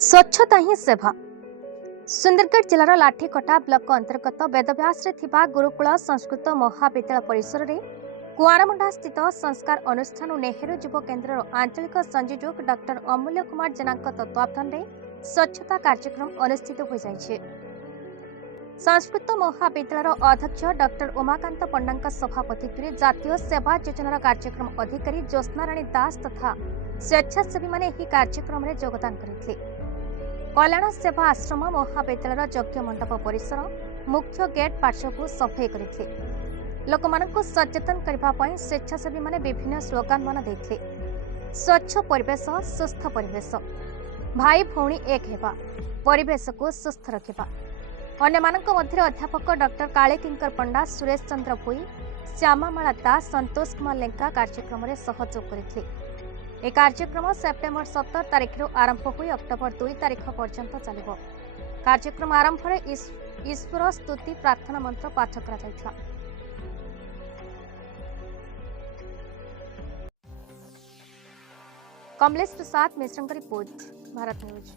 स्वच्छता ही सेवा। सुंदरगढ़ जिलार लाठीकटा ब्लॉक अंतर्गत वेदव्यास गुरुकुल संस्कृत महाविद्यालय परिसर में कुआरमुंडा स्थित संस्कार अनुष्ठान और नेहरू युव केन्द्र आंचलिक संयोजक डॉक्टर अमूल्य कुमार जेना तत्वावधान में स्वच्छता कार्यक्रम अनुष्ठित हो जाइए। संस्कृत महाविद्यालय अध्यक्ष डॉक्टर उमाकांत पंडा सभापतित्व जातीय सेवा योजनार कार्यक्रम अधिकारी ज्योत्ना राणी दास तथा स्वेच्छासेवी माने ही कार्यक्रम में योगदान करते। कल्याण सेवा आश्रम महाविद्यालय यज्ञ मंडप परिसर मुख्य गेट पार्श्व को सफाई करते। लोक मानक सचेतन करने स्वेच्छासेवी माने विभिन्न स्लोगान मान देते। स्वच्छ परिवेश सुस्थ परिवेश, भाई भौणी एक हेबा, परिवेश को सुस्थ रखिबा। अन्य मानक मध्य अध्यापक डॉक्टर काले किंकर पंडा, सुरेश चंद्र भोई, श्यामामाला दास, संतोष कुमार लेंका कार्यक्रम में सहयोग करते। यह कार्यक्रम सेप्टेम्बर 17 तारिख आरंभ हो अक्टोबर 2 तारिख पर्यंत चलिब। कार्यक्रम आरंभ में ईश्वर स्तुति प्रार्थना मंत्र पाठ करा। Kamlesh Prasad Mishra report, Bharat news.